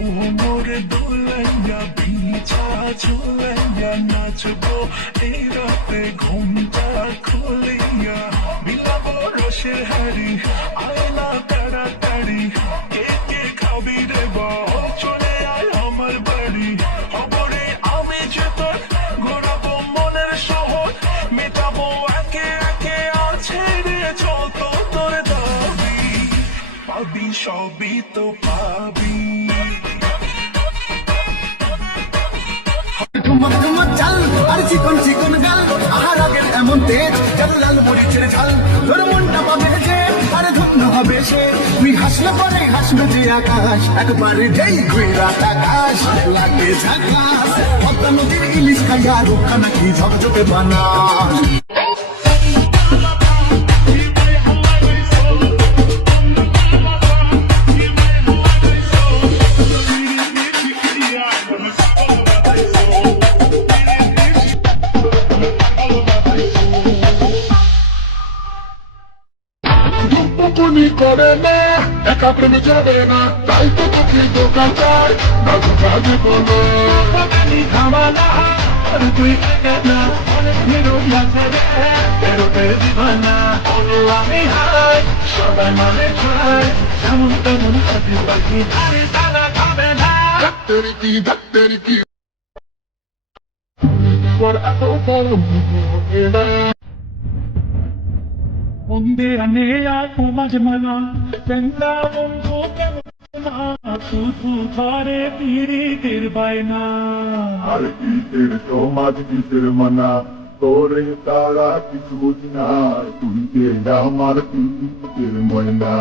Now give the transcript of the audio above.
কোমরে দোলাইয়া বিছা ঝুলাইয়া নাচবো এই রাতে ঘুমটা খুলিয়া বিলাবো রসের হাড়ি আয়না তাড়াতাড়ি কে কে খাবি রে বল চলে আয় আমার বাড়ি খবরে আমি যে তোর ঘোরাবো মনের শহর মেটাবো একে একে আছে রে চল তো তোর দাবি পাবি সবই তো পাবি ঝুমক ঝুমক চাল আর চিকন চিকন গাল আহার আগের এমন তেজ যেন লাল মরিচের ঝাল তোর মনটা পাবে যে আর ধন্য হবে সে তুই হাসলে পরে হাসবে যে আকাশ একবারে যেই গুইরাট আকাশ লাগে ঝাকাস পদ্মা নদীর ইলিশ খাইয়া রক্ষা নাকি ঝকঝকে বানাস করে না একা প্রেমে যাবে না তাই তো তোকে দোকান চাই না ধোকা দেব না তুই না অনেক নিরোধ আছে বেরোতে দিবানা আমি হাই সবাই মানে চাই যেমন তেমন হাতি পাখি আরে তারা খাবে না ডাক্তারি কি por এত বড় Onde aia uma semana tenta শুধু ধরে পিরিতের বায়না আর কিসের সমাজ কিসের মানা তোরে তারা কিছু বুঝি না তুই আমার কিসের ময়না